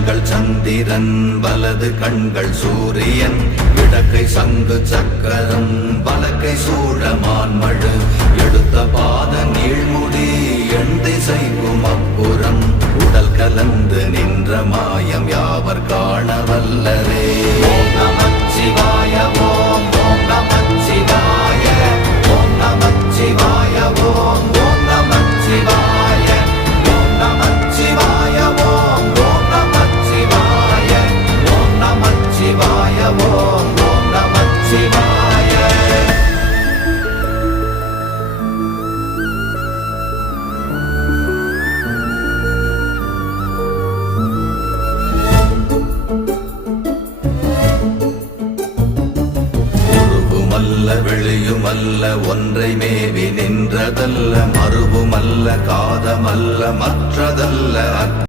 கண்கள் சந்திரன் வலது கண்கள் சூரியன் இடக்கை சங்கு சக்கரம் வலக்கை சூழமான்மழு எடுத்த பாத நீழ்முடி எண் திசைக்கும் அப்புறம் உடல் கலந்து நின்ற மாயம் யாவர் காண வல்லரே. ஓம் நமச்சிவாய ஓம் ஓம் நமச்சிவாய ஓம் நமச்சிவாய ஓம் ஓம் நமச்சிவாய ஓம் நமச்சிவாய ஓம் ஓம் நமச்சிவாய ஓம் நமச்சிவாய ஓம் ஓம் நமச்சிவாய. வெளியுமல்ல ஒன்றை மேவி நின்றதல்ல மறுவுமல்ல காதமல்ல மற்றதல்ல